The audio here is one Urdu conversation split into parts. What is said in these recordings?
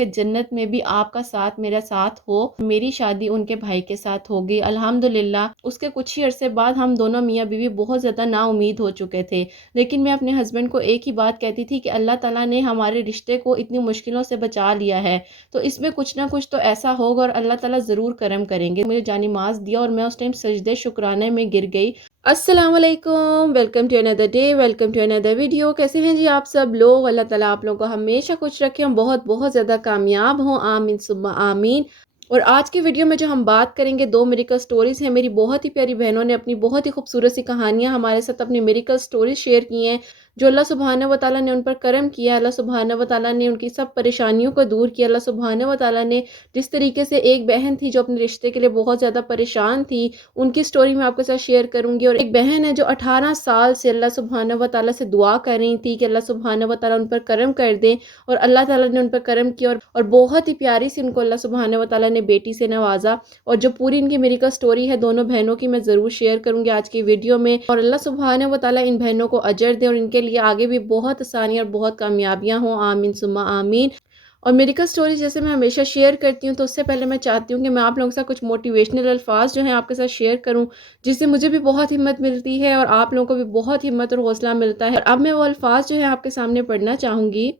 کہ جنت میں بھی آپ کا ساتھ میرا ساتھ ہو۔ میری شادی ان کے بھائی کے ساتھ ہوگی الحمدللہ۔ اس کے کچھ ہی عرصے بعد ہم دونوں میاں بیوی بہت زیادہ نا امید ہو چکے تھے، لیکن میں اپنے ہسبینڈ کو ایک ہی بات کہتی تھی کہ اللہ تعالیٰ نے ہمارے رشتے کو اتنی مشکلوں سے بچا لیا ہے تو اس میں کچھ نہ کچھ تو ایسا ہوگا اور اللہ تعالیٰ ضرور کرم کریں گے۔ مجھے جانی ماز دیا اور میں اس ٹائم سجدے شکرانے میں گر گئی۔ السلام علیکم، welcome to another day, welcome to another video. کیسے ہیں جی آپ سب لوگ؟ اللہ تعالیٰ آپ لوگوں کو ہمیشہ خوش رکھے، ہم بہت بہت زیادہ کامیاب ہوں، آمین ثم آمین۔ اور آج کی ویڈیو میں جو ہم بات کریں گے 2 میریکل سٹوریز ہیں۔ میری بہت ہی پیاری بہنوں نے اپنی بہت ہی خوبصورت سی کہانیاں ہمارے ساتھ اپنی میریکل سٹوریز شیئر کی ہیں، جو اللہ سبحانہ و تعالیٰ نے ان پر کرم کیا۔ اللہ سبحانہ و تعالیٰ نے ان کی سب پریشانیوں کو دور کیا۔ اللہ سبحانہ و تعالیٰ نے جس طریقے سے ایک بہن تھی جو اپنے رشتے کے لیے بہت زیادہ پریشان تھی، ان کی سٹوری میں آپ کے ساتھ شیئر کروں گی۔ اور ایک بہن ہے جو 18 سال سے اللہ سبحانہ و تعالیٰ سے دعا کر رہی تھی کہ اللہ سبحانہ و تعالیٰ ان پر کرم کر دیں، اور اللہ تعالیٰ نے ان پر کرم کیا اور بہت ہی پیاری سی ان کو اللہ سبحانہ و تعالیٰ نے بیٹی سے نوازا۔ اور جو پوری ان کی میریکل سٹوری ہے دونوں بہنوں کی، میں ضرور شیئر کروں گی آج کی ویڈیو میں، اور اللہ سبحانہ و تعالیٰ ان بہنوں کو اجر دے اور ان کے لیے آگے بھی بہت آسانیاں اور بہت کامیابیاں ہوں، آمین ثم آمین۔ اور میریکل سٹوری جیسے میں ہمیشہ شیئر کرتی ہوں، تو اس سے پہلے میں چاہتی ہوں کہ میں آپ لوگوں کے ساتھ کچھ موٹیویشنل الفاظ جو ہیں آپ کے ساتھ شیئر کروں، جس سے مجھے بھی بہت ہمت ملتی ہے اور آپ لوگوں کو بھی بہت ہمت اور حوصلہ ملتا ہے۔ اور اب میں وہ الفاظ جو ہیں آپ کے سامنے پڑھنا چاہوں گی۔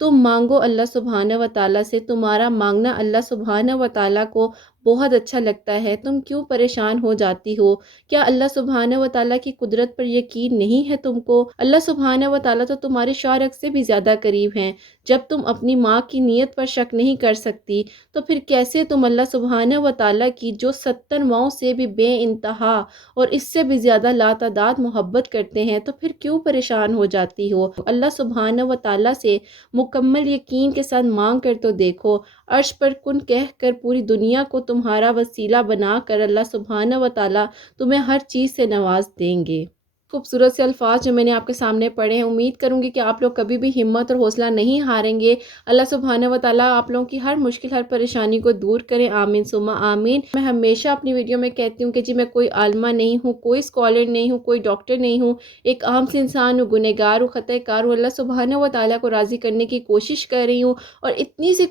تم مانگو اللہ سبحانہ و تعالیٰ سے، تمہارا مانگنا اللہ سبحانہ و تعالیٰ کو بہت اچھا لگتا ہے۔ تم کیوں پریشان ہو جاتی ہو؟ کیا اللہ سبحانہ و تعالیٰ کی قدرت پر یقین نہیں ہے تم کو؟ اللہ سبحانہ و تعالیٰ تو تمہارے شارک سے بھی زیادہ قریب ہیں۔ جب تم اپنی ماں کی نیت پر شک نہیں کر سکتی تو پھر کیسے تم اللہ سبحانہ و تعالیٰ کی جو 70 ماؤں سے بھی بے انتہا اور اس سے بھی زیادہ لاتعداد محبت کرتے ہیں، تو پھر کیوں پریشان ہو جاتی ہو؟ اللہ سبحانہ و تعالیٰ سے مکمل یقین کے ساتھ مانگ کر تو دیکھو۔ عرش پر کن کہہ کر پوری دنیا کو تمہارا وسیلہ بنا کر اللہ سبحانہ و تعالیٰ تمہیں ہر چیز سے نواز دیں گے۔ خوبصورت سے الفاظ جو میں نے آپ کے سامنے پڑھے ہیں، امید کروں گی کہ آپ لوگ کبھی بھی ہمت اور حوصلہ نہیں ہاریں گے۔ اللہ سبحانہ و تعالیٰ آپ لوگوں کی ہر مشکل، ہر پریشانی کو دور کریں، آمین ثم آمین۔ میں ہمیشہ اپنی ویڈیو میں کہتی ہوں کہ جی میں کوئی عالمہ نہیں ہوں، کوئی اسکالر نہیں ہوں، کوئی ڈاکٹر نہیں ہوں، ایک عام سے انسان ہوں، گنہگار ہوں، خطا کار ہوں۔ اللہ سبحانہ و تعالیٰ کو راضی کرنے کی کوشش کر رہی ہوں، اور اتنی سی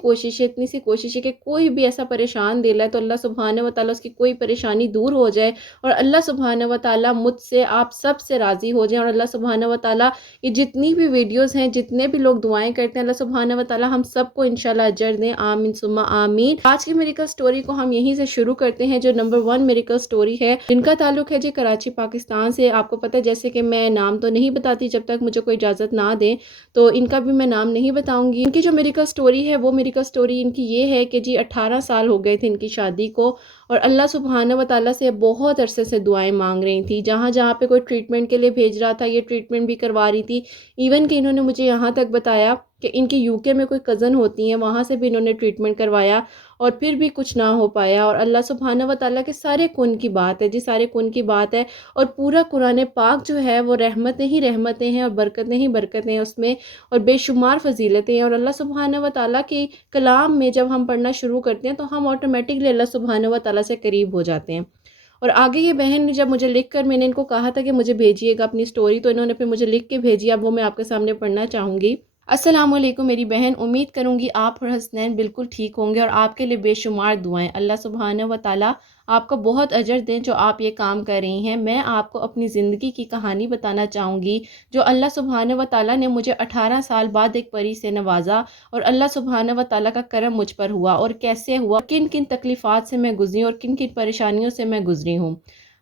کوشش ہے کہ کوئی بھی ایسا پریشان دل ہے تو اللہ سبحانہ و تعالیٰ اس کی کوئی پریشانی دور ہو جائے، اور اللہ سبحانہ و تعالیٰ مجھ سے، آپ سب سے راضی ہو جائیں، اور اللہ سبحانہ و تعالیٰ یہ جتنی بھی ویڈیوز ہیں، جتنے بھی لوگ دعائیں کرتے ہیں، اللہ سبحانہ و تعالیٰ ہم سب کو انشاءاللہ اجر دیں، آمین ثم آمین۔ آج کی میریکل سٹوری کو ہم یہیں سے شروع کرتے ہیں، جو نمبر 1 میریکل سٹوری ہے، جن کا تعلق ہے جی کراچی پاکستان سے۔ آپ کو پتہ ہے جیسے کہ میں نام تو نہیں بتاتی جب تک مجھے کوئی اجازت نہ دیں، تو ان کا بھی میں نام نہیں بتاؤں گی۔ ان کی جو میریکل سٹوری ہے وہ میریکل سٹوری ان کی یہ ہے کہ جی 18 سال ہو گئے تھے ان کی شادی کو، اور اللہ سبحانہ و تعالیٰ سے بہت عرصے سے دعائیں مانگ رہی تھی۔ جہاں جہاں پہ کوئی ٹریٹمنٹ کے لیے بھیج رہا تھا، یہ ٹریٹمنٹ بھی کروا رہی تھی، ایون کہ انہوں نے مجھے یہاں تک بتایا کہ ان کی UK میں کوئی کزن ہوتی ہیں، وہاں سے بھی انہوں نے ٹریٹمنٹ کروایا اور پھر بھی کچھ نہ ہو پایا۔ اور اللہ سبحانہ و تعالیٰ کے سارے کن کی بات ہے جی، سارے کن کی بات ہے، اور پورا قرآن پاک جو ہے وہ رحمتیں ہی رحمتیں ہیں اور برکتیں ہی برکتیں ہیں اس میں، اور بے شمار فضیلتیں ہیں۔ اور اللہ سبحانہ و تعالیٰ کے کلام میں جب ہم پڑھنا شروع کرتے ہیں تو ہم آٹومیٹکلی اللہ سبحانہ و تعالیٰ سے قریب ہو جاتے ہیں۔ اور آگے یہ بہن نے جب مجھے لکھ کر، میں نے ان کو کہا تھا کہ مجھے بھیجیے گا اپنی سٹوری، تو انہوں نے پھر مجھے لکھ کے بھیجی، اب وہ میں آپ کے سامنے پڑھنا چاہوں گی۔ السلام علیکم میری بہن، امید کروں گی آپ اور حسنین بالکل ٹھیک ہوں گے، اور آپ کے لیے بے شمار دعائیں۔ اللہ سبحانہ و تعالیٰ آپ کو بہت اجر دیں جو آپ یہ کام کر رہی ہیں۔ میں آپ کو اپنی زندگی کی کہانی بتانا چاہوں گی، جو اللہ سبحانہ و تعالیٰ نے مجھے 18 سال بعد ایک پری سے نوازا، اور اللہ سبحانہ و تعالیٰ کا کرم مجھ پر ہوا، اور کیسے ہوا، کن کن تکلیفات سے میں گزری اور کن کن پریشانیوں سے میں گزری ہوں۔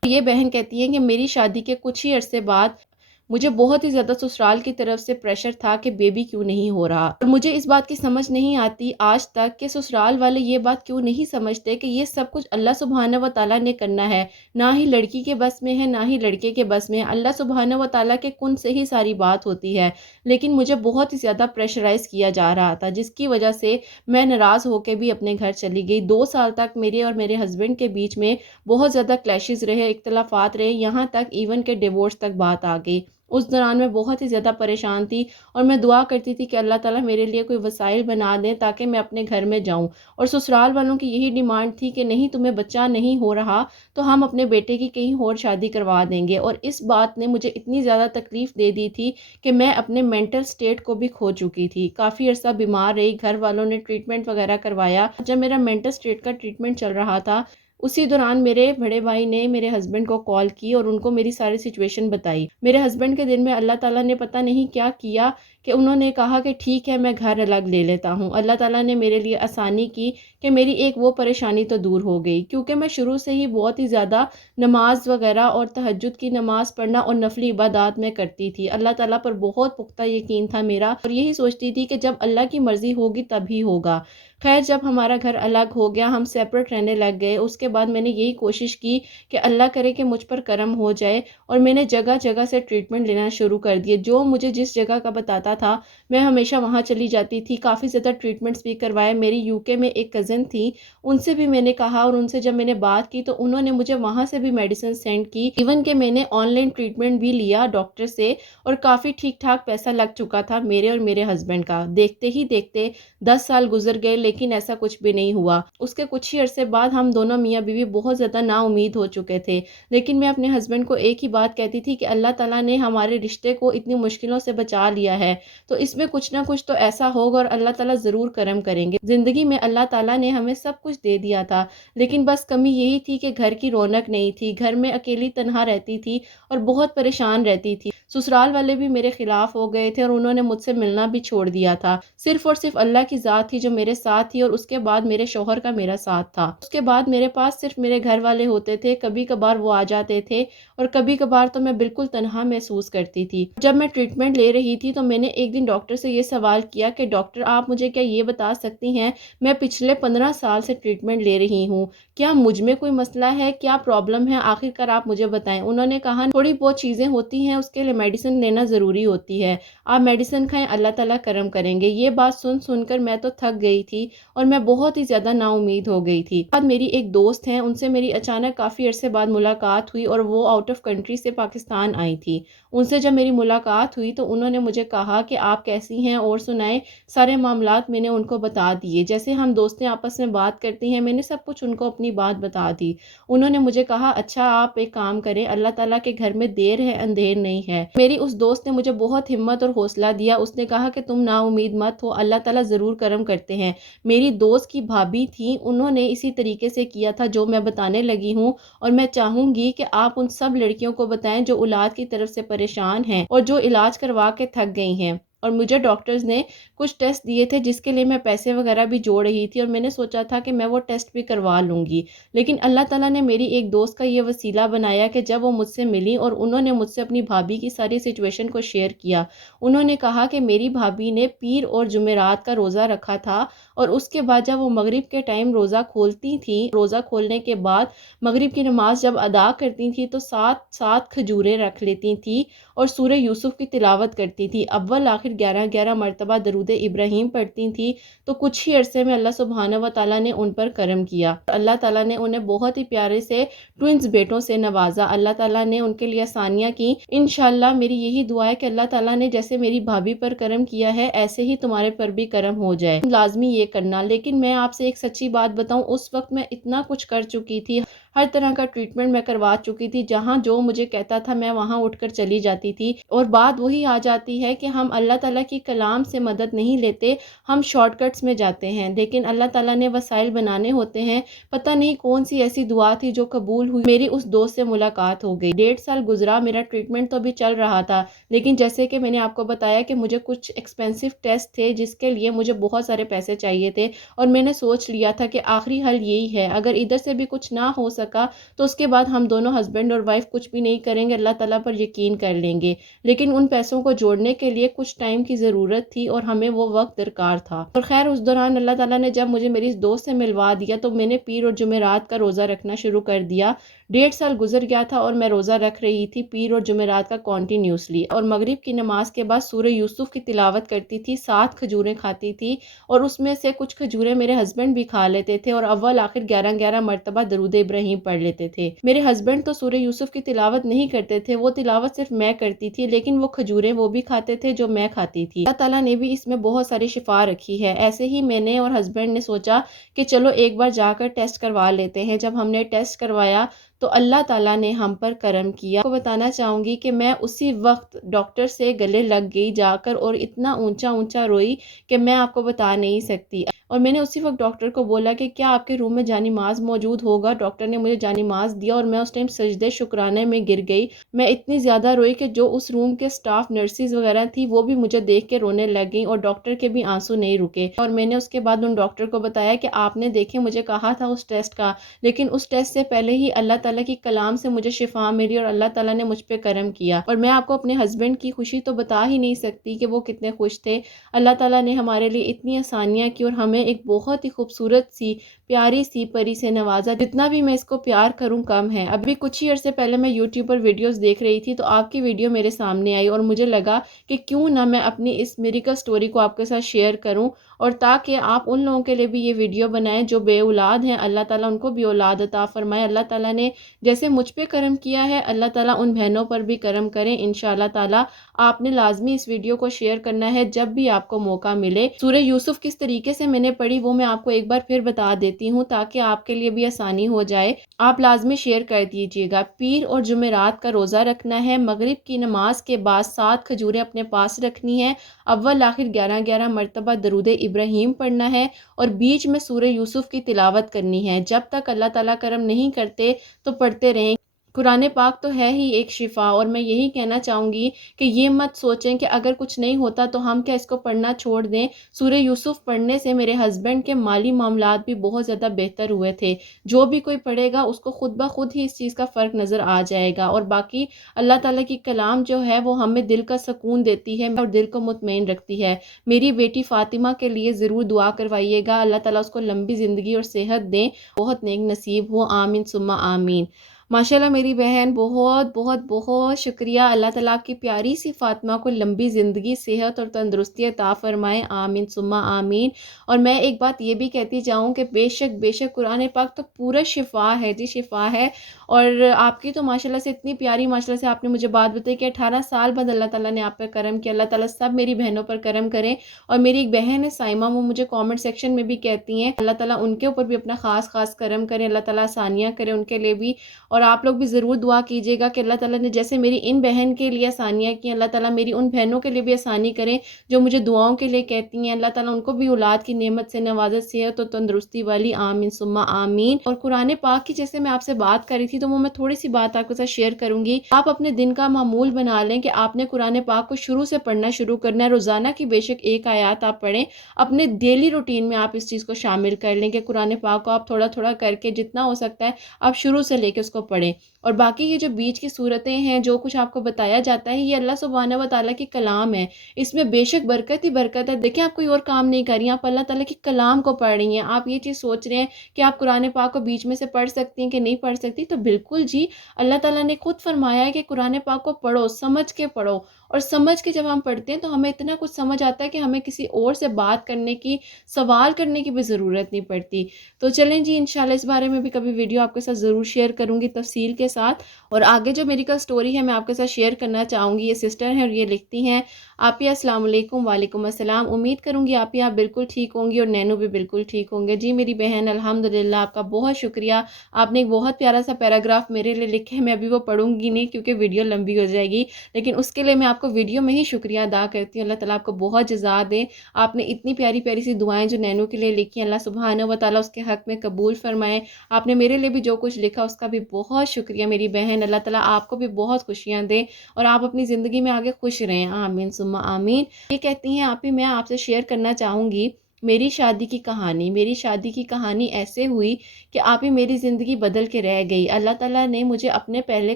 یہ بہن کہتی ہیں کہ میری شادی کے کچھ ہی عرصے بعد مجھے بہت ہی زیادہ سسرال کی طرف سے پریشر تھا کہ بیبی کیوں نہیں ہو رہا، اور مجھے اس بات کی سمجھ نہیں آتی آج تک کہ سسرال والے یہ بات کیوں نہیں سمجھتے کہ یہ سب کچھ اللہ سبحانہ و تعالیٰ نے کرنا ہے، نہ ہی لڑکی کے بس میں ہے نہ ہی لڑکے کے بس میں ہے، اللہ سبحانہ و تعالیٰ کے کن سے ہی ساری بات ہوتی ہے۔ لیکن مجھے بہت ہی زیادہ پریشرائز کیا جا رہا تھا، جس کی وجہ سے میں ناراض ہو کے بھی اپنے گھر چلی گئی۔ 2 سال تک میرے اور میرے ہسبینڈ کے بیچ میں بہت زیادہ کلیشز رہے، اختلافات رہے، یہاں تک ایون کہ ڈیورس تک بات آ گئی۔ اس دوران میں بہت ہی زیادہ پریشان تھی اور میں دعا کرتی تھی کہ اللہ تعالیٰ میرے لیے کوئی وسائل بنا دیں تاکہ میں اپنے گھر میں جاؤں، اور سسرال والوں کی یہی ڈیمانڈ تھی کہ نہیں تمہیں بچہ نہیں ہو رہا تو ہم اپنے بیٹے کی کہیں اور شادی کروا دیں گے، اور اس بات نے مجھے اتنی زیادہ تکلیف دے دی تھی کہ میں اپنے مینٹل سٹیٹ کو بھی کھو چکی تھی، کافی عرصہ بیمار رہی، گھر والوں نے ٹریٹمنٹ وغیرہ کروایا۔ جب میرا مینٹل سٹیٹ کا ٹریٹمنٹ چل رہا تھا اسی دوران میرے بڑے بھائی نے میرے ہسبینڈ کو کال کی اور ان کو میری ساری سچویشن بتائی۔ میرے ہسبینڈ کے دل میں اللہ تعالیٰ نے پتہ نہیں کیا کیا کہ انہوں نے کہا کہ ٹھیک ہے میں گھر الگ لے لیتا ہوں۔ اللہ تعالیٰ نے میرے لیے آسانی کی کہ میری ایک وہ پریشانی تو دور ہو گئی، کیونکہ میں شروع سے ہی بہت ہی زیادہ نماز وغیرہ اور تہجد کی نماز پڑھنا اور نفلی عبادات میں کرتی تھی۔ اللہ تعالیٰ پر بہت پختہ یقین تھا میرا، اور یہی سوچتی تھی کہ جب اللہ کی مرضی ہوگی تب ہی ہوگا۔ خیر جب ہمارا گھر الگ ہو گیا، ہم سیپریٹ رہنے لگ گئے، اس کے بعد میں نے یہی کوشش کی کہ اللہ کرے کہ مجھ پر کرم ہو جائے، اور میں نے جگہ جگہ سے ٹریٹمنٹ لینا شروع کر دیے۔ جو مجھے جس جگہ کا بتاتا تھا میں ہمیشہ وہاں چلی جاتی تھی، کافی زیادہ ٹریٹمنٹس بھی کروائے۔ میری یو کے میں ایک کزن تھی، ان سے بھی میں نے کہا، اور ان سے جب میں نے بات کی تو انہوں نے مجھے وہاں سے بھی میڈیسن سینڈ کی، ایون کہ میں نے آن لائن ٹریٹمنٹ بھی لیا ڈاکٹر سے، اور کافی ٹھیک ٹھاک پیسہ لگ چکا تھا میرے اور میرے ہسبینڈ کا۔ دیکھتے ہی دیکھتے 10 سال گزر گئے لیکن ایسا کچھ بھی نہیں ہوا۔ اس کے کچھ ہی عرصے بعد ہم دونوں میاں بیوی بہت زیادہ نا امید ہو چکے تھے، لیکن میں اپنے ہسبینڈ کو ایک ہی بات کہتی تھی کہ اللہ تعالیٰ نے ہمارے رشتے کو اتنی مشکلوں سے بچا لیا ہے تو اس میں کچھ نہ کچھ تو ایسا ہوگا اور اللہ تعالیٰ ضرور کرم کریں گے۔ زندگی میں اللہ تعالیٰ نے ہمیں سب کچھ دے دیا تھا، لیکن بس کمی یہی تھی کہ گھر کی رونق نہیں تھی، گھر میں اکیلی تنہا رہتی تھی اور بہت پریشان رہتی تھی۔ سسرال والے بھی میرے خلاف ہو گئے تھے اور انہوں نے مجھ سے ملنا بھی چھوڑ دیا تھا۔ صرف اور صرف اللہ کی ذات تھی جو میرے ساتھ تھی، اور اس کے بعد میرے شوہر کا میرا ساتھ تھا۔ اس کے بعد میرے پاس صرف میرے گھر والے ہوتے تھے، کبھی کبھار وہ آ جاتے تھے اور کبھی کبھار تو میں بالکل تنہا محسوس کرتی تھی۔ جب میں ٹریٹمنٹ لے رہی تھی تو میں نے ایک دن ڈاکٹر سے یہ سوال کیا کہ ڈاکٹر آپ مجھے کیا یہ بتا سکتی ہیں، میں پچھلے 15 سال سے ٹریٹمنٹ لے رہی ہوں، کیا مجھ میں کوئی مسئلہ ہے، کیا پرابلم ہے، آخر کار آپ مجھے بتائیں۔ انہوں نے کہا تھوڑی بہت چیزیں ہوتی ہیں، اس کے لیے میڈیسن لینا ضروری ہوتی ہے، آپ میڈیسن کھائیں، اللہ تعالیٰ کرم کریں گے۔ یہ بات سن کر میں تو تھک گئی تھی اور میں بہت ہی زیادہ نا امید ہو گئی تھی۔ بعد میری ایک دوست ہیں، ان سے میری اچانک کافی عرصے بعد ملاقات ہوئی اور وہ آؤٹ آف کنٹری سے پاکستان آئی تھی۔ ان سے جب میری ملاقات ہوئی تو انہوں نے مجھے کہا کہ آپ کیسی ہیں اور سنائیں، سارے معاملات میں نے ان کو بتا دیے، جیسے ہم دوستیں آپس میں بات کرتی ہیں، میں نے سب کچھ ان کو اپنی بات بتا دی۔ انہوں نے مجھے کہا اچھا آپ ایک کام کریں، اللہ تعالیٰ کے گھر میں دیر ہے اندھیر نہیں ہے۔ میری اس دوست نے مجھے بہت ہمت اور حوصلہ دیا، اس نے کہا کہ تم نا امید مت ہو، اللہ تعالیٰ ضرور کرم کرتے ہیں۔ میری دوست کی بھابھی تھی، انہوں نے اسی طریقے سے کیا تھا جو میں بتانے لگی ہوں، اور میں چاہوں گی کہ آپ ان سب لڑکیوں کو بتائیں جو اولاد کی طرف سے پریشان ہیں اور جو علاج کروا کے تھک گئی ہیں۔ اور مجھے ڈاکٹرز نے کچھ ٹیسٹ دیے تھے جس کے لیے میں پیسے وغیرہ بھی جوڑ رہی تھی، اور میں نے سوچا تھا کہ میں وہ ٹیسٹ بھی کروا لوں گی، لیکن اللہ تعالیٰ نے میری ایک دوست کا یہ وسیلہ بنایا کہ جب وہ مجھ سے ملی اور انہوں نے مجھ سے اپنی بھابھی کی ساری سچویشن کو شیئر کیا، انہوں نے کہا کہ میری بھابھی نے پیر اور جمعرات کا روزہ رکھا تھا، اور اس کے بعد جب وہ مغرب کے ٹائم روزہ کھولتی تھی، روزہ کھولنے کے بعد مغرب کی نماز جب ادا کرتی تھی تو 7 کھجوریں رکھ لیتی تھی اور سورہ یوسف کی تلاوت کرتی تھی، اول آخر 11 مرتبہ درود ابراہیم پڑھتی تھی، تو کچھ ہی عرصے میں اللہ سبحانہ و تعالیٰ نے ان پر کرم کیا۔ اللہ تعالیٰ نے انہیں بہت ہی پیارے سے ٹوئنز بیٹوں سے نوازا، اللہ تعالیٰ نے ان کے لیے آسانیاں کی۔ انشاءاللہ میری یہی دعا ہے کہ اللہ تعالیٰ نے جیسے میری بھابھی پر کرم کیا ہے ایسے ہی تمہارے پر بھی کرم ہو جائے، لازمی یہ کرنا۔ لیکن میں آپ سے ایک سچی بات بتاؤں، اس وقت میں اتنا کچھ کر چکی تھی، ہر طرح کا ٹریٹمنٹ میں کروا چکی تھی، جہاں جو مجھے کہتا تھا میں وہاں اٹھ کر چلی جاتی تھی، اور بات وہی آ جاتی ہے کہ ہم اللہ تعالیٰ کی کلام سے مدد نہیں لیتے، ہم شارٹ کٹس میں جاتے ہیں، لیکن اللہ تعالیٰ نے وسائل بنانے ہوتے ہیں۔ پتہ نہیں کون سی ایسی دعا تھی جو قبول ہوئی، میری اس دوست سے ملاقات ہو گئی۔ 1.5 سال گزرا، میرا ٹریٹمنٹ تو بھی چل رہا تھا، لیکن جیسے کہ میں نے آپ کو بتایا کہ مجھے کچھ ایکسپینسو ٹیسٹ تھے جس کے لیے مجھے بہت سارے پیسے چاہیے تھے، اور میں نے سوچ لیا تھا کہ آخری حل یہی ہے، اگر ادھر سے بھی کچھ نہ ہو سکا تو اس کے بعد ہم دونوں ہسبینڈ اور وائف کچھ بھی نہیں کریں گے، اللہ تعالیٰ پر یقین کر لیں گے۔ لیکن ان پیسوں کو جوڑنے کے لیے کچھ ٹائم کی ضرورت تھی اور ہمیں وہ وقت درکار تھا، اور خیر اس دوران اللہ تعالیٰ نے جب مجھے میری اس دوست سے ملوا دیا تو میں نے پیر اور جمعرات کا روزہ رکھنا شروع کر دیا۔ 1.5 سال گزر گیا تھا اور میں روزہ رکھ رہی تھی پیر اور جمعرات کا کنٹینیوسلی، اور مغرب کی نماز کے بعد سورہ یوسف کی تلاوت کرتی تھی، 7 کھجوریں کھاتی تھی، اور اس میں سے کچھ کھجوریں میرے ہسبینڈ بھی کھا لیتے تھے، اور اول آخر 11 مرتبہ درود ابراہیم نہیں پڑھ لیتے تھے۔ میرے ہسبینڈ تو سورہ یوسف کی تلاوت نہیں کرتے تھے، وہ تلاوت صرف میں کرتی تھی، لیکن وہ کھجوریں وہ بھی کھاتے تھے جو میں کھاتی تھی۔ اللہ تعالیٰ نے بھی اس میں بہت ساری شفا رکھی ہے۔ ایسے ہی میں نے اور ہسبینڈ نے سوچا کہ چلو ایک بار جا کر ٹیسٹ کروا لیتے ہیں۔ جب ہم نے ٹیسٹ کروایا تو اللہ تعالیٰ نے ہم پر کرم کیا۔ آپ کو بتانا چاہوں گی کہ میں اسی وقت ڈاکٹر سے گلے لگ گئی جا کر، اور اتنا اونچا اونچا روئی کہ میں آپ کو بتا نہیں سکتی۔ اور میں نے اسی وقت ڈاکٹر کو بولا کہ کیا آپ کے روم میں جانماز موجود ہوگا؟ ڈاکٹر نے مجھے جانماز دیا اور میں اس ٹائم سجدے شکرانے میں گر گئی۔ میں اتنی زیادہ روئی کہ جو اس روم کے سٹاف نرسز وغیرہ تھی وہ بھی مجھے دیکھ کے رونے لگ گئیں، اور ڈاکٹر کے بھی آنسو نہیں رکے۔ اور میں نے اس کے بعد ان ڈاکٹر کو بتایا کہ آپ نے دیکھے مجھے کہا تھا اس ٹیسٹ کا، لیکن اس ٹیسٹ سے پہلے ہی اللہ تعالیٰ کی کلام سے مجھے شفا ملی اور اللہ تعالیٰ نے مجھ پہ کرم کیا۔ اور میں آپ کو اپنے ہسبینڈ کی خوشی تو بتا ہی نہیں سکتی کہ وہ کتنے خوش تھے۔ اللہ تعالیٰ نے ہمارے لیے اتنی آسانیاں کی اور ہمیں ایک بہت ہی خوبصورت سی پیاری سی پری سے نوازا، جتنا بھی میں اس کو پیار کروں کم ہے۔ ابھی کچھ ہی عرصے پہلے میں یوٹیوب پر ویڈیوز دیکھ رہی تھی تو آپ کی ویڈیو میرے سامنے آئی، اور مجھے لگا کہ کیوں نہ میں اپنی اس میریکل سٹوری کو آپ کے ساتھ شیئر کروں، اور تاکہ آپ ان لوگوں کے لیے بھی یہ ویڈیو بنائیں جو بے اولاد ہیں، اللہ تعالیٰ ان کو بھی اولاد عطا فرمائے۔ اللہ تعالیٰ نے جیسے مجھ پہ کرم کیا ہے، اللہ تعالیٰ ان بہنوں پر بھی کرم کریں انشاءاللہ تعالیٰ۔ آپ نے لازمی اس ویڈیو کو شیئر کرنا ہے جب بھی آپ کو موقع ملے۔ سورہ یوسف کس طریقے سے میں نے پڑھی وہ میں آپ کو ایک بار پھر بتا دیتی ہوں تاکہ آپ کے لیے بھی آسانی ہو جائے۔ آپ لازمی شیئر کر دیجیے گا۔ پیر اور جمعرات کا روزہ رکھنا ہے، مغرب کی نماز کے بعد 7 کھجوریں اپنے پاس رکھنی ہے، اول آخر 11 مرتبہ درود ابراہیم پڑھنا ہے، اور بیچ میں سورہ یوسف کی تلاوت کرنی ہے۔ جب تک اللہ تعالیٰ کرم نہیں کرتے تو پڑھتے رہیں۔ قرآن پاک تو ہے ہی ایک شفا، اور میں یہی کہنا چاہوں گی کہ یہ مت سوچیں کہ اگر کچھ نہیں ہوتا تو ہم کیا اس کو پڑھنا چھوڑ دیں۔ سورہ یوسف پڑھنے سے میرے ہسبینڈ کے مالی معاملات بھی بہت زیادہ بہتر ہوئے تھے۔ جو بھی کوئی پڑھے گا اس کو خود بخود ہی اس چیز کا فرق نظر آ جائے گا۔ اور باقی اللہ تعالیٰ کی کلام جو ہے وہ ہمیں دل کا سکون دیتی ہے اور دل کو مطمئن رکھتی ہے۔ میری بیٹی فاطمہ کے لیے ضرور دعا کروائیے گا، اللہ تعالیٰ اس کو لمبی زندگی اور صحت دیں، بہت نیک نصیب ہو، آمین ثم آمین۔ ماشاءاللہ میری بہن، بہت بہت بہت شکریہ۔ اللہ تعالیٰ آپ کی پیاری سی فاطمہ کو لمبی زندگی، صحت اور تندرستی عطا فرمائے، آمین ثم آمین۔ اور میں ایک بات یہ بھی کہتی جاؤں کہ بے شک قرآن پاک تو پورا شفا ہے جی، شفا ہے۔ اور آپ کی تو ماشاءاللہ سے اتنی پیاری، ماشاءاللہ سے آپ نے مجھے بات بتائی کہ 18 سال بعد اللہ تعالیٰ نے آپ پہ کرم کیا۔ اللہ تعالیٰ سب میری بہنوں پر کرم کریں۔ اور میری ایک بہن ہے سائمہ، وہ مجھے کامنٹ سیکشن میں بھی کہتی ہیں اللہ تعالیٰ ان کے اوپر بھی اپنا خاص کرم کرے، اللہ تعالیٰ آسانیاں کرے ان کے لیے بھی۔ اور آپ لوگ بھی ضرور دعا کیجیے گا کہ اللہ تعالیٰ نے جیسے میری ان بہن کے لیے آسانیاں کی، اللہ تعالیٰ میری ان بہنوں کے لیے بھی آسانی کریں جو مجھے دعاؤں کے لیے کہتی ہیں۔ اللہ تعالیٰ ان کو بھی اولاد کی نعمت سے نوازے، صحت اور تندرستی والی، آمین ثم آمین۔ اور قرآن پاک کی جیسے میں آپ سے بات کر رہی تھی تو وہ میں تھوڑی سی بات آپ کے ساتھ شیئر کروں گی۔ آپ اپنے دن کا معمول بنا لیں کہ آپ نے قرآن پاک کو شروع سے پڑھنا شروع کرنا ہے، روزانہ کی بے شک ایک آیات آپ پڑھیں، اپنے ڈیلی روٹین میں آپ اس چیز کو شامل کر لیں کہ قرآن پاک کو آپ تھوڑا تھوڑا کر کے جتنا ہو سکتا ہے آپ شروع سے لے کے اس کو پڑھیں۔ اور باقی یہ جو بیچ کی صورتیں ہیں، جو کچھ آپ کو بتایا جاتا ہے، یہ اللہ سبحانہ و تعالیٰ کی کلام ہے، اس میں بے شک برکت ہی برکت ہے۔ دیکھیں آپ کوئی اور کام نہیں کر رہی ہیں، آپ اللہ تعالیٰ کی کلام کو پڑھ رہی ہیں۔ آپ یہ چیز سوچ رہے ہیں کہ آپ قرآن پاک کو بیچ میں سے پڑھ سکتی ہیں کہ نہیں پڑھ سکتی، تو بالکل جی، اللہ تعالیٰ نے خود فرمایا ہے کہ قرآن پاک کو پڑھو، سمجھ کے پڑھو، اور سمجھ کے جب ہم پڑھتے ہیں تو ہمیں اتنا کچھ سمجھ آتا ہے کہ ہمیں کسی اور سے بات کرنے کی، سوال کرنے کی بھی ضرورت نہیں پڑتی۔ تو چلیں جی، انشاءاللہ اس بارے میں بھی کبھی ویڈیو آپ کے ساتھ ضرور شیئر کروں گی تفصیل کے ساتھ۔ اور آگے جو میری کا سٹوری ہے میں آپ کے ساتھ شیئر کرنا چاہوں گی۔ یہ سسٹر ہیں اور یہ لکھتی ہیں، آپی السلام علیکم۔ وعلیکم السلام۔ امید کروں گی آپ بالکل ٹھیک ہوں گی اور نینو بھی بالکل ٹھیک ہوں گے۔ جی میری بہن، الحمدللہ، آپ کا بہت شکریہ۔ آپ نے ایک بہت پیارا سا پیراگراف میرے لیے لکھے، میں ابھی وہ پڑھوں گی نہیں کیونکہ ویڈیو لمبی ہو جائے گی، لیکن اس کے لیے میں آپ کو ویڈیو میں ہی شکریہ ادا کرتی ہوں۔ اللہ تعالیٰ آپ کو بہت جزا دے۔ آپ نے اتنی پیاری پیاری سی دعائیں جو نینو کے لیے لکھی ہیں، اللہ سبحانہ و تعالیٰ اس کے حق میں قبول فرمائے۔ آپ نے میرے لیے بھی جو کچھ لکھا اس کا بھی بہت شکریہ میری بہن۔ اللہ تعالیٰ آپ کو بھی بہت خوشیاں دے اور آپ اپنی زندگی میں آگے خوش رہیں، آمین ثم آمین۔ یہ کہتی ہیں آپ ہی، میں آپ سے شیئر کرنا چاہوں گی میری شادی کی کہانی۔ میری شادی کی کہانی ایسے ہوئی کہ آپ ہی میری زندگی بدل کے رہ گئی۔ اللہ تعالیٰ نے مجھے اپنے پہلے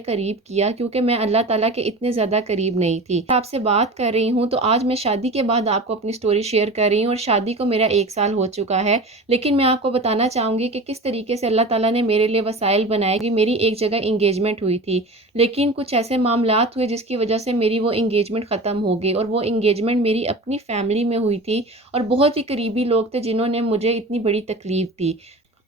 قریب کیا کیونکہ میں اللہ تعالیٰ کے اتنے زیادہ قریب نہیں تھی۔ آپ سے بات کر رہی ہوں تو آج میں شادی کے بعد آپ کو اپنی سٹوری شیئر کر رہی ہوں، اور شادی کو میرا 1 سال ہو چکا ہے، لیکن میں آپ کو بتانا چاہوں گی کہ کس طریقے سے اللہ تعالیٰ نے میرے لیے وسائل بنائے کہ میری ایک جگہ انگیجمنٹ ہوئی تھی، لیکن کچھ ایسے معاملات ہوئے جس کی وجہ سے میری وہ انگیجمنٹ ختم ہو گئی، اور وہ انگیجمنٹ میری اپنی فیملی میں ہوئی تھی اور بہت ہی قریبی لوگ تھے جنہوں نے مجھے اتنی بڑی تکلیف دی۔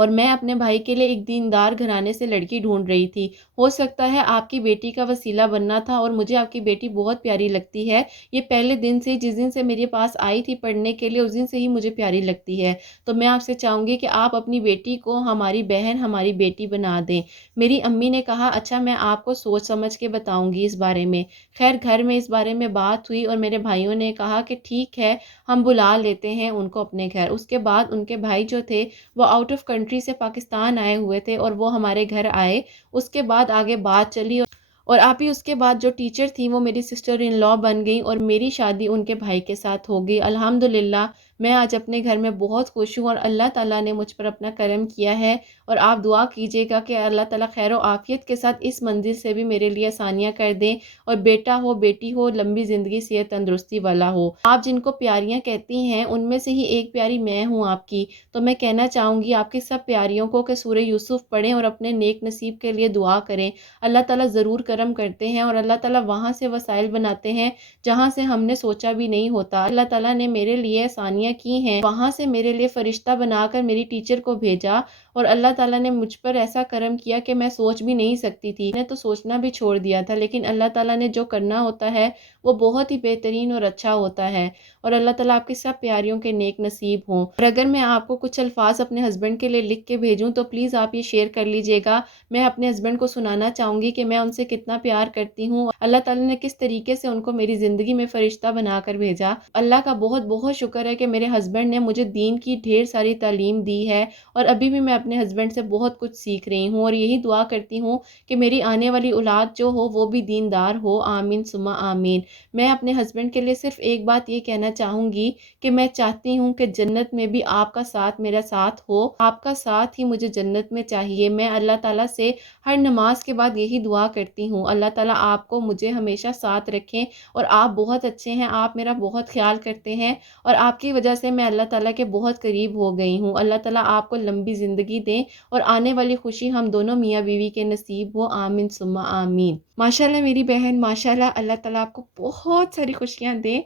اور میں اپنے بھائی کے لیے ایک دیندار گھرانے سے لڑکی ڈھونڈ رہی تھی۔ ہو سکتا ہے آپ کی بیٹی کا وسیلہ بننا تھا، اور مجھے آپ کی بیٹی بہت پیاری لگتی ہے۔ یہ پہلے دن سے، جس دن سے میرے پاس آئی تھی پڑھنے کے لیے، اس دن سے ہی مجھے پیاری لگتی ہے۔ تو میں آپ سے چاہوں گی کہ آپ اپنی بیٹی کو ہماری بہن، ہماری بیٹی بنا دیں۔ میری امی نے کہا اچھا میں آپ کو سوچ سمجھ کے بتاؤں گی اس بارے میں۔ خیر گھر میں اس بارے میں بات ہوئی، اور میرے بھائیوں نے کہا کہ ٹھیک ہے ہم بلا لیتے ہیں ان کو اپنے گھر۔ اس کے بعد ان کے بھائی جو تھے وہ آؤٹ آف کنٹری سے پاکستان آئے ہوئے تھے، اور وہ ہمارے گھر آئے۔ اس کے بعد آگے بات چلی، اور آپ ہی اس کے بعد جو ٹیچر تھیں وہ میری سسٹر ان لا بن گئیں، اور میری شادی ان کے بھائی کے ساتھ ہو گئی۔ الحمدللہ میں آج اپنے گھر میں بہت خوش ہوں، اور اللہ تعالیٰ نے مجھ پر اپنا کرم کیا ہے۔ اور آپ دعا کیجیے گا کہ اللہ تعالیٰ خیر و عافیت کے ساتھ اس منزل سے بھی میرے لیے آسانیاں کر دیں، اور بیٹا ہو بیٹی ہو لمبی زندگی صحت تندرستی والا ہو۔ آپ جن کو پیاریاں کہتی ہیں ان میں سے ہی ایک پیاری میں ہوں آپ کی، تو میں کہنا چاہوں گی آپ کی سب پیاریوں کو کہ سورہ یوسف پڑھیں اور اپنے نیک نصیب کے لیے دعا کریں۔ اللہ تعالیٰ ضرور کرم کرتے ہیں، اور اللہ تعالیٰ وہاں سے وسائل بناتے ہیں جہاں سے ہم نے سوچا بھی نہیں ہوتا۔ اللہ تعالیٰ نے میرے لیے آسانیاں کی ہیں، وہاں سے میرے لیے فرشتہ بنا کر میری ٹیچر کو بھیجا، اور اللہ تعالیٰ نے مجھ پر ایسا کرم کیا کہ میں سوچ بھی نہیں سکتی تھی۔ میں تو سوچنا بھی چھوڑ دیا تھا، لیکن اللہ تعالیٰ نے جو کرنا ہوتا ہے وہ بہت ہی بہترین اور اچھا ہوتا ہے۔ اور اللہ تعالیٰ آپ کی سب پیاریوں کے نیک نصیب ہوں۔ اور اگر میں آپ کو کچھ الفاظ اپنے ہسبینڈ کے لیے لکھ کے بھیجوں تو پلیز آپ یہ شیئر کر لیجئے گا۔ میں اپنے ہسبینڈ کو سنانا چاہوں گی کہ میں ان سے کتنا پیار کرتی ہوں، اللہ تعالیٰ نے کس طریقے سے ان کو میری زندگی میں فرشتہ بنا کر بھیجا۔ اللہ کا بہت بہت شکر ہے کہ میرے ہسبینڈ نے مجھے دین کی ڈھیر ساری تعلیم دی ہے، اور ابھی بھی میں اپنے ہسبینڈ سے بہت کچھ سیکھ رہی ہوں، اور یہی دعا کرتی ہوں کہ میری آنے والی اولاد جو ہو وہ بھی دیندار ہو، آمین ثم آمین۔ میں اپنے ہسبینڈ کے لیے صرف ایک بات یہ کہنا چاہوں گی کہ میں چاہتی ہوں کہ جنت میں بھی آپ کا ساتھ میرا ساتھ ہو، آپ کا ساتھ ہی مجھے جنت میں چاہیے۔ میں اللہ تعالیٰ سے ہر نماز کے بعد یہی دعا کرتی ہوں، اللہ تعالیٰ آپ کو مجھے ہمیشہ ساتھ رکھیں، اور آپ بہت اچھے ہیں، آپ میرا بہت خیال کرتے ہیں، اور آپ کی وجہ سے میں اللہ تعالیٰ کے بہت قریب ہو گئی ہوں۔ اللہ تعالیٰ آپ کو لمبی زندگی دیں، اور آنے والی خوشی ہم دونوں میاں بیوی کے نصیب ہو، آمین ثم آمین۔ ماشاءاللہ میری بہن، ماشاءاللہ اللہ تعالیٰ آپ کو بہت ساری خوشیاں دیں،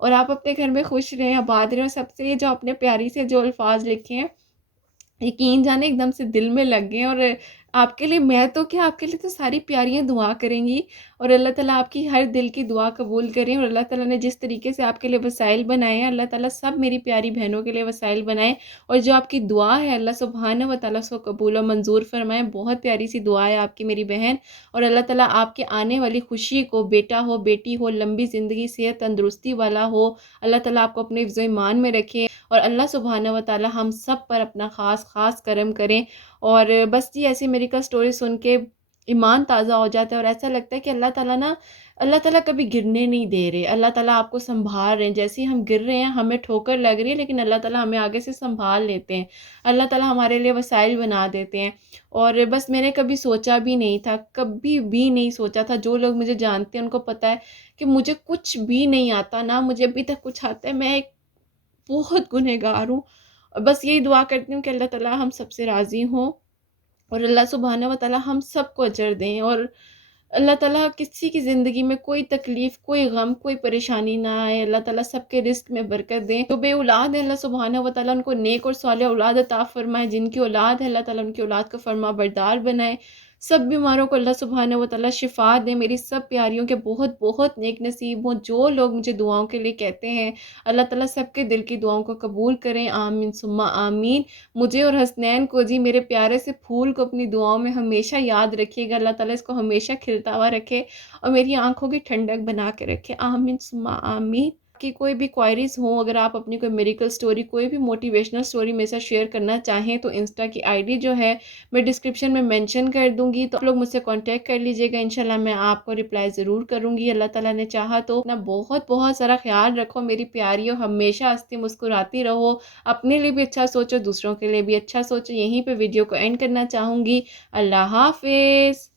اور آپ اپنے گھر میں خوش رہیں، آباد رہیں، اور سب سے جو اپنے پیاری سے جو الفاظ لکھے ہیں یقین جانے ایک دم سے دل میں لگ گئے، اور آپ کے لیے میں تو کیا، آپ کے لیے تو ساری پیاریاں دعا کریں گی، اور اللہ تعالیٰ آپ کی ہر دل کی دعا قبول کریں، اور اللہ تعالیٰ نے جس طریقے سے آپ کے لیے وسائل بنائے ہیں اللہ تعالیٰ سب میری پیاری بہنوں کے لیے وسائل بنائیں، اور جو آپ کی دعا ہے اللہ سبحانہ و تعالیٰ اس کو قبول و منظور فرمائیں۔ بہت پیاری سی دعا ہے آپ کی میری بہن، اور اللہ تعالیٰ آپ کے آنے والی خوشی کو، بیٹا ہو بیٹی ہو لمبی زندگی صحت تندرستی والا ہو، اللہ تعالیٰ آپ کو اپنے حفظ و ایمان میں رکھے، اور اللہ سبحانہ و تعالیٰ ہم سب پر اپنا خاص خاص کرم کریں۔ اور بس جی ایسی میری کا سٹوری سن کے ایمان تازہ ہو جاتا ہے، اور ایسا لگتا ہے کہ اللہ تعالیٰ نا، اللہ تعالیٰ کبھی گرنے نہیں دے رہے، اللہ تعالیٰ آپ کو سنبھال رہے ہیں، جیسے ہی ہم گر رہے ہیں ہمیں ٹھوکر لگ رہی ہے لیکن اللہ تعالیٰ ہمیں آگے سے سنبھال لیتے ہیں، اللہ تعالیٰ ہمارے لیے وسائل بنا دیتے ہیں۔ اور بس میں نے کبھی سوچا بھی نہیں تھا، کبھی بھی نہیں سوچا تھا، جو لوگ مجھے جانتے ہیں ان کو پتہ ہے کہ مجھے کچھ بھی نہیں آتا، نہ مجھے ابھی تک کچھ آتا ہے، میں ایک بہت گنہگار ہوں، اور بس یہی دعا کرتی ہوں کہ اللہ تعالیٰ ہم سب سے راضی ہوں، اور اللہ سبحانہ و تعالیٰ ہم سب کو اجر دیں، اور اللہ تعالیٰ کسی کی زندگی میں کوئی تکلیف، کوئی غم، کوئی پریشانی نہ آئے، اللہ تعالیٰ سب کے رزق میں برکت دیں۔ جو بے اولاد ہے اللہ سبحانہ و تعالیٰ ان کو نیک اور صالح اولاد عطا فرمائے، جن کی اولاد ہے اللہ تعالیٰ ان کی اولاد کو فرما بردار بنائے، سب بیماروں کو اللہ سبحانہ و تعالیٰ شفا دے۔ میری سب پیاریوں کے بہت بہت نیک نصیب ہوں، جو لوگ مجھے دعاؤں کے لیے کہتے ہیں اللہ تعالیٰ سب کے دل کی دعاؤں کو قبول کریں، آمین ثم آمین۔ مجھے اور حسنین کو جی، میرے پیارے سے پھول کو اپنی دعاؤں میں ہمیشہ یاد رکھیے گا، اللہ تعالیٰ اس کو ہمیشہ کھلتا ہوا رکھے، اور میری آنکھوں کی ٹھنڈک بنا کے رکھے، آمین ثم آمین۔ کی کوئی بھی کوائریز ہوں، اگر آپ اپنی کوئی میریکل سٹوری، کوئی بھی موٹیویشنل سٹوری میرے ساتھ شیئر کرنا چاہیں تو انسٹا کی آئی ڈی جو ہے میں ڈسکرپشن میں مینشن کر دوں گی، تو آپ لوگ مجھ سے کانٹیکٹ کر لیجئے گا، انشاءاللہ میں آپ کو رپلائی ضرور کروں گی۔ اللہ تعالیٰ نے چاہا تو اپنا بہت بہت سارا خیال رکھو میری پیاریوں، ہمیشہ ہنستی مسکراتی رہو، اپنے لیے بھی اچھا سوچو، دوسروں کے لیے بھی اچھا سوچو۔ یہیں پہ ویڈیو کو اینڈ کرنا چاہوں گی۔ اللہ حافظ۔